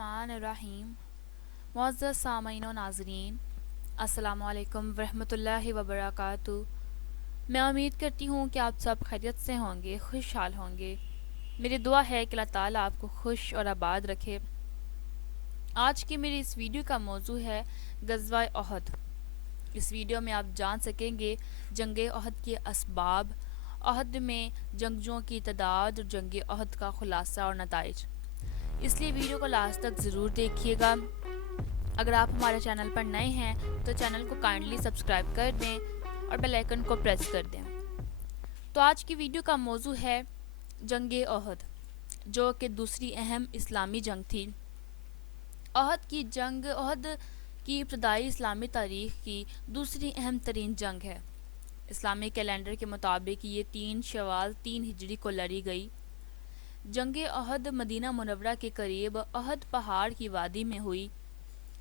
الرحمن الرحیم۔ معزز سامعین و ناظرین، السلام علیکم ورحمۃ اللہ وبرکاتہ۔ میں امید کرتی ہوں کہ آپ سب خیریت سے ہوں گے، خوشحال ہوں گے۔ میری دعا ہے کہ اللہ تعالیٰ آپ کو خوش اور آباد رکھے۔ آج کی میری اس ویڈیو کا موضوع ہے غزوہ احد۔ اس ویڈیو میں آپ جان سکیں گے جنگ احد کے اسباب، احد میں جنگجوؤں کی تعداد اور جنگ احد کا خلاصہ اور نتائج۔ اس لیے ویڈیو کو لاسٹ تک ضرور دیکھیے گا۔ اگر آپ ہمارے چینل پر نئے ہیں تو چینل کو کائنڈلی سبسکرائب کر دیں اور بیل آئیکن کو پریس کر دیں۔ تو آج کی ویڈیو کا موضوع ہے جنگ احد، جو کہ دوسری اہم اسلامی جنگ تھی۔ احد کی ابتدائی اسلامی تاریخ کی دوسری اہم ترین جنگ ہے۔ اسلامی کیلنڈر کے مطابق یہ 3 شوال 3 ہجری کو لڑی گئی۔ جنگ احد مدینہ منورہ کے قریب احد پہاڑ کی وادی میں ہوئی۔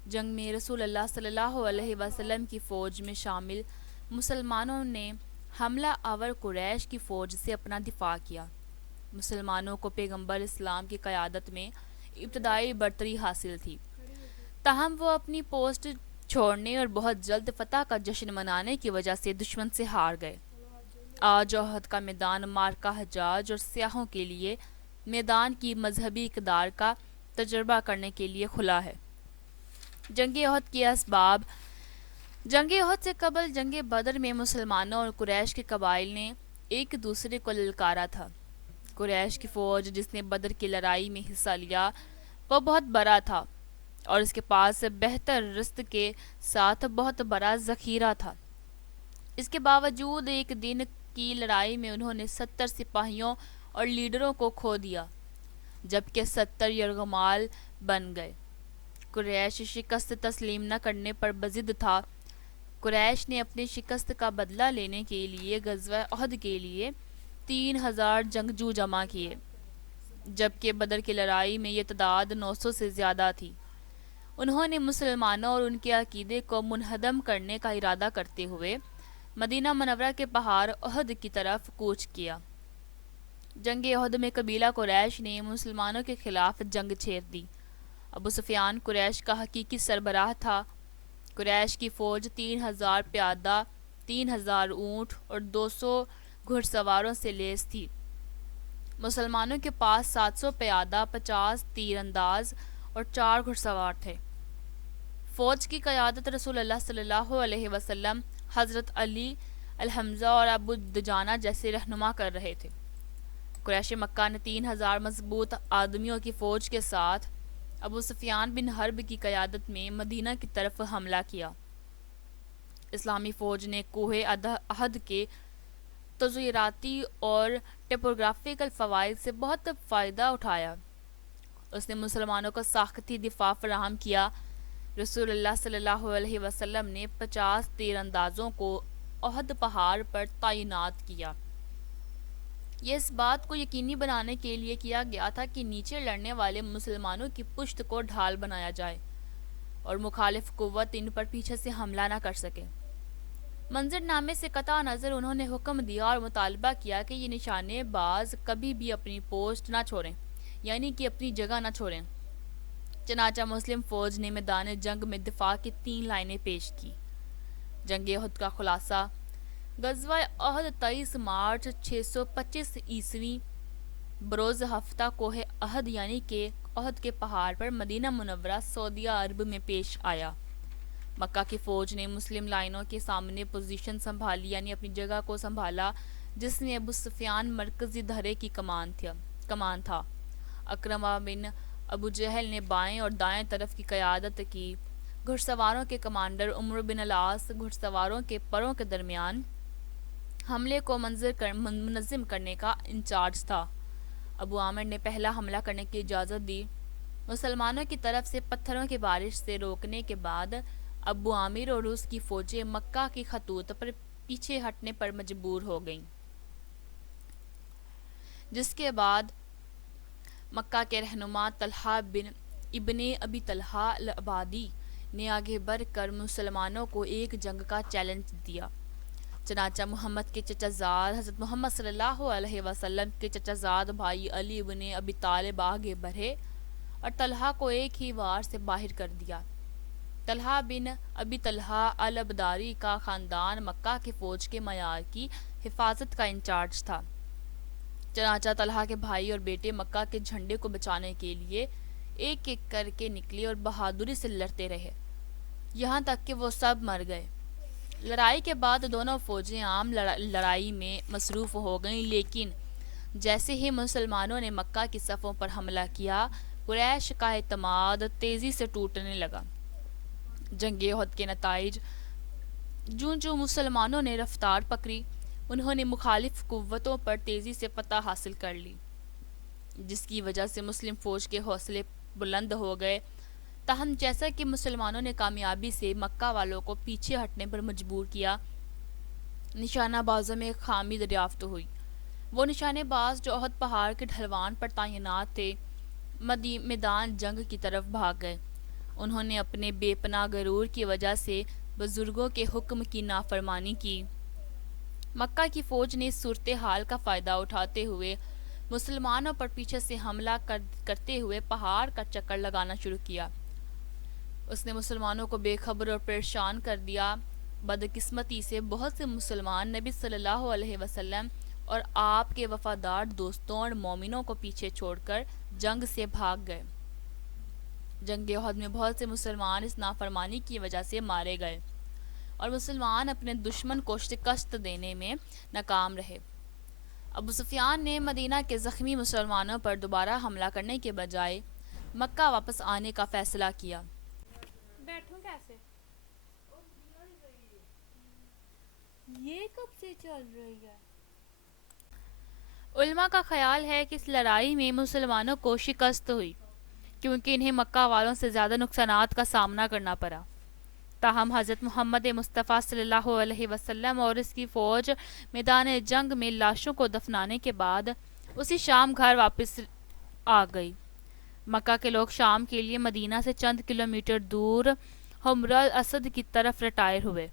جنگ میں رسول اللہ صلی اللہ علیہ وسلم کی فوج میں شامل مسلمانوں نے حملہ آور قریش کی فوج سے اپنا دفاع کیا۔ مسلمانوں کو پیغمبر اسلام کی قیادت میں ابتدائی برتری حاصل تھی، تاہم وہ اپنی پوسٹ چھوڑنے اور بہت جلد فتح کا جشن منانے کی وجہ سے دشمن سے ہار گئے۔ آج احد کا میدان معرکہ حجاج اور سیاحوں کے لیے میدان کی مذہبی اقدار کا تجربہ کرنے کے لیے کھلا ہے۔ جنگ احد کے اسباب۔ جنگ احد سے قبل جنگ بدر میں مسلمانوں اور قریش کے قبائل نے ایک دوسرے کو للکارا تھا۔ قریش کی فوج جس نے بدر کی لڑائی میں حصہ لیا وہ بہت بڑا تھا اور اس کے پاس بہتر رسد کے ساتھ بہت بڑا ذخیرہ تھا۔ اس کے باوجود ایک دن کی لڑائی میں انہوں نے 70 سپاہیوں اور لیڈروں کو کھو دیا، جبکہ 70 یرغمال بن گئے۔ قریش شکست تسلیم نہ کرنے پر بضد تھا۔ قریش نے اپنی شکست کا بدلہ لینے کے لیے غزوہ احد کے لیے 3000 جنگجو جمع کیے، جبکہ بدر کی لڑائی میں یہ تعداد 900 سے زیادہ تھی۔ انہوں نے مسلمانوں اور ان کے عقیدے کو منہدم کرنے کا ارادہ کرتے ہوئے مدینہ منورہ کے پہاڑ احد کی طرف کوچ کیا۔ جنگ احد میں قبیلہ قریش نے مسلمانوں کے خلاف جنگ چھیڑ دی۔ ابو سفیان قریش کا حقیقی سربراہ تھا۔ قریش کی فوج 3000 پیادہ، 3000 اونٹ اور 200 گھڑ سواروں سے لیس تھی۔ مسلمانوں کے پاس 700 پیادہ، 50 تیر انداز اور 4 گھڑ سوار تھے۔ فوج کی قیادت رسول اللہ صلی اللہ علیہ وسلم، حضرت علی الحمزہ اور ابو دجانہ جیسے رہنما کر رہے تھے۔ قریش مکہ نے 3000 مضبوط آدمیوں کی فوج کے ساتھ ابو سفیان بن حرب کی قیادت میں مدینہ کی طرف حملہ کیا۔ اسلامی فوج نے کوہ احد کے تزئیناتی اور ٹپوگرافیکل فوائد سے بہت فائدہ اٹھایا۔ اس نے مسلمانوں کو ساختی دفاع فراہم کیا۔ رسول اللہ صلی اللہ علیہ وسلم نے 50 تیر اندازوں کو احد پہاڑ پر تعینات کیا۔ یہ اس بات کو یقینی بنانے کے لیے کیا گیا تھا کہ نیچے لڑنے والے مسلمانوں کی پشت کو ڈھال بنایا جائے اور مخالف قوت ان پر پیچھے سے حملہ نہ کر سکے۔ منظر نامے سے قطع نظر انہوں نے حکم دیا اور مطالبہ کیا کہ یہ نشانے باز کبھی بھی اپنی پوسٹ نہ چھوڑیں، یعنی کہ اپنی جگہ نہ چھوڑیں۔ چنانچہ مسلم فوج نے میدان جنگ میں دفاع کی 3 لائنیں پیش کی۔ جنگ احد کا خلاصہ۔ غزوہ احد 23 مارچ 625 عیسوی بروز ہفتہ کوہ احد یعنی کہ احد کے پہاڑ پر مدینہ منورہ سعودیہ عرب میں پیش آیا۔ مکہ کی فوج نے مسلم لائنوں کے سامنے پوزیشن سنبھالی، یعنی اپنی جگہ کو سنبھالا، جس میں ابو سفیان مرکزی دھرے کی کمان تھا۔ اکرمہ بن ابو جہل نے بائیں اور دائیں طرف کی قیادت کی۔ گھڑ سواروں کے کمانڈر عمرو بن العاص گھڑ سواروں کے پروں کے درمیان حملے کو منظم کرنے کا انچارج تھا۔ ابو عامر نے پہلا حملہ کرنے کی اجازت دی۔ مسلمانوں کی طرف سے پتھروں کی بارش سے روکنے کے بعد ابو عامر اور اس کی فوجیں مکہ کی خطوط پر پیچھے ہٹنے پر مجبور ہو گئیں، جس کے بعد مکہ کے رہنما طلحہ ابن ابی طلحہ العبادی نے آگے بڑھ کر مسلمانوں کو ایک جنگ کا چیلنج دیا۔ چنانچہ محمد کے چچا زاد حضرت محمد صلی اللہ علیہ وسلم کے چچا زاد بھائی علی ابن ابی طالب آگے بڑھے اور طلحہ کو ایک ہی وار سے باہر کر دیا۔ طلحہ بن ابی طلحہ الابداری کا خاندان مکہ کی فوج کے معیار کی حفاظت کا انچارج تھا۔ چنانچہ طلحہ کے بھائی اور بیٹے مکہ کے جھنڈے کو بچانے کے لیے ایک ایک کر کے نکلے اور بہادری سے لڑتے رہے، یہاں تک کہ وہ سب مر گئے۔ لڑائی کے بعد دونوں فوجیں عام لڑائی میں مصروف ہو گئیں، لیکن جیسے ہی مسلمانوں نے مکہ کی صفوں پر حملہ کیا، قریش کا اعتماد تیزی سے ٹوٹنے لگا۔ جنگ احد کے نتائج: جوں مسلمانوں نے رفتار پکڑی، انہوں نے مخالف قوتوں پر تیزی سے فتح حاصل کر لی، جس کی وجہ سے مسلم فوج کے حوصلے بلند ہو گئے۔ تاہم جیسا کہ مسلمانوں نے کامیابی سے مکہ والوں کو پیچھے ہٹنے پر مجبور کیا، نشانہ بازوں میں ایک خامی دریافت ہوئی۔ وہ نشانے باز جو احد پہاڑ کے ڈھلوان پر تعینات تھے، میدان جنگ کی طرف بھاگ گئے۔ انہوں نے اپنے بے پناہ غرور کی وجہ سے بزرگوں کے حکم کی نافرمانی کی۔ مکہ کی فوج نے اس صورتحال کا فائدہ اٹھاتے ہوئے مسلمانوں پر پیچھے سے حملہ کرتے ہوئے پہاڑ کا چکر لگانا شروع کیا۔ اس نے مسلمانوں کو بے خبر اور پریشان کر دیا۔ بدقسمتی سے بہت سے مسلمان نبی صلی اللہ علیہ وسلم اور آپ کے وفادار دوستوں اور مومنوں کو پیچھے چھوڑ کر جنگ سے بھاگ گئے۔ جنگ احد میں بہت سے مسلمان اس نافرمانی کی وجہ سے مارے گئے اور مسلمان اپنے دشمن کو شکست دینے میں ناکام رہے۔ ابو سفیان نے مدینہ کے زخمی مسلمانوں پر دوبارہ حملہ کرنے کے بجائے مکہ واپس آنے کا فیصلہ کیا۔ بیٹھوں کیسے؟ یہ کب سے چل رہی ہے؟ علماء کا خیال ہے کہ اس لڑائی میں مسلمانوں کو شکست ہوئی کیونکہ انہیں مکہ والوں سے زیادہ نقصانات کا سامنا کرنا پڑا۔ تاہم حضرت محمد مصطفیٰ صلی اللہ علیہ وسلم اور اس کی فوج میدان جنگ میں لاشوں کو دفنانے کے بعد اسی شام گھر واپس آ گئی۔ مکہ کے لوگ شام کے لیے مدینہ سے چند کلومیٹر دور حمر الاسد کی طرف ریٹائر ہوئے۔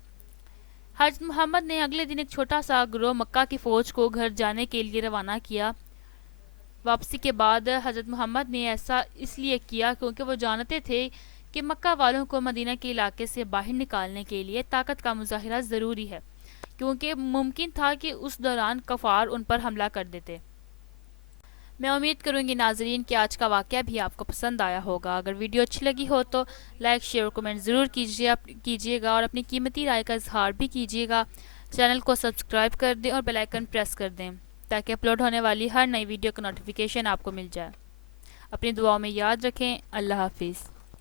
حضرت محمد نے اگلے دن ایک چھوٹا سا گروہ مکہ کی فوج کو گھر جانے کے لیے روانہ کیا۔ واپسی کے بعد حضرت محمد نے ایسا اس لیے کیا کیونکہ وہ جانتے تھے کہ مکہ والوں کو مدینہ کے علاقے سے باہر نکالنے کے لیے طاقت کا مظاہرہ ضروری ہے، کیونکہ ممکن تھا کہ اس دوران کفار ان پر حملہ کر دیتے۔ میں امید کروں گی ناظرین کہ آج کا واقعہ بھی آپ کو پسند آیا ہوگا۔ اگر ویڈیو اچھی لگی ہو تو لائک، شیئر اور کمنٹ ضرور کیجیے گا اور اپنی قیمتی رائے کا اظہار بھی کیجیے گا۔ چینل کو سبسکرائب کر دیں اور بیل آئیکن پریس کر دیں تاکہ اپلوڈ ہونے والی ہر نئی ویڈیو کا نوٹیفیکیشن آپ کو مل جائے۔ اپنی دعاؤں میں یاد رکھیں۔ اللہ حافظ۔